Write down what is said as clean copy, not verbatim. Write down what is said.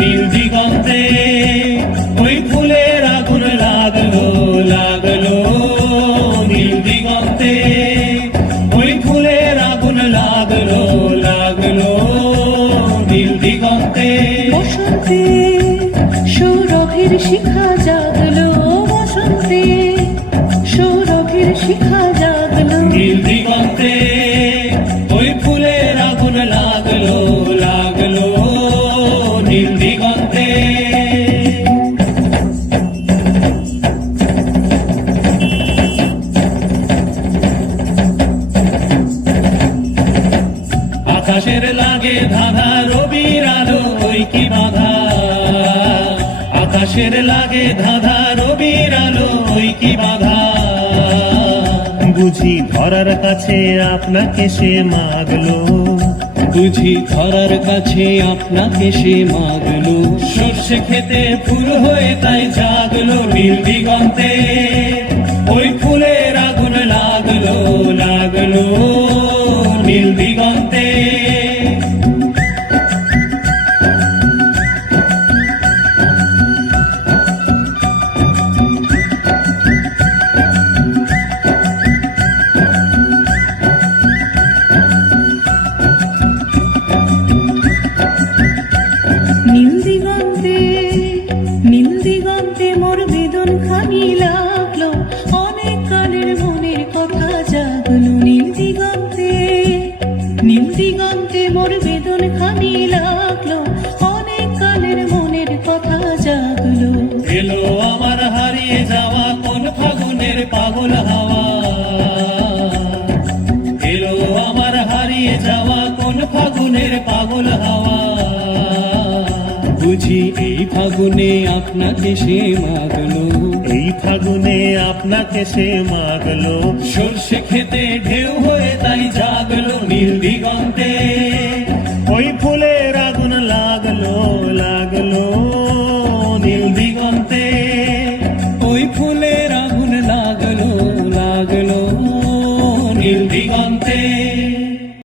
নীল দিগন্তে ওই ফুলের আগুন লাগলো লাগলো, নীল দিগন্তে ওই ফুলের আগুন লাগলো লাগলো, নীল দিগন্তে। বসন্তে সৌরভের শিখা জাগলো, বসন্তে সৌরভের শিখা জাগলো, নীল দিগন্তে ওই ফুলের আগুন লাগলো লাগলো, নীল দিগন্তে। আকাশের লাগে ধাঁধা রবির আলো ওই কি বাধা, আকাশের লাগে ধাঁধা রবির আলো ওই কি বাধা। বুঝি ধরার কাছে আপনাকে সে মাগলো, বুঝি ধরার কাছে আপনাকে সে মাগলো, সর্ষে খেতে ফুল হয়ে তাই জাগলো, নীল দিগন্তে ওই ফুলের আগুন লাগলো লাগলো, নীল দিগন্তে। নীল দিগন্তে নীল দিগন্তে মোর বেদন খানি লাগলো, অনেক কালের মনের কথা জাগলো, নীল দিগন্তে নীল দিগন্তে মোর বেদন খানি লাগলো, অনেক কালের মনের কথা জাগলো। এলো আমার হারিয়ে যাওয়া কোন ফাগুনের পাগল হাওয়া, এলো আমার হারিয়ে যাওয়া কোন ফাগুনের পাগল হাওয়া। বুঝি এই ফাগুনে আপনাকে সে মাগলো, এই ফাগুনে আপনাকে সে মাগলো, সর্ষে খেতে ঢেউ হয়ে তাই জাগলো, নীল দিগন্তে ওই ফুলে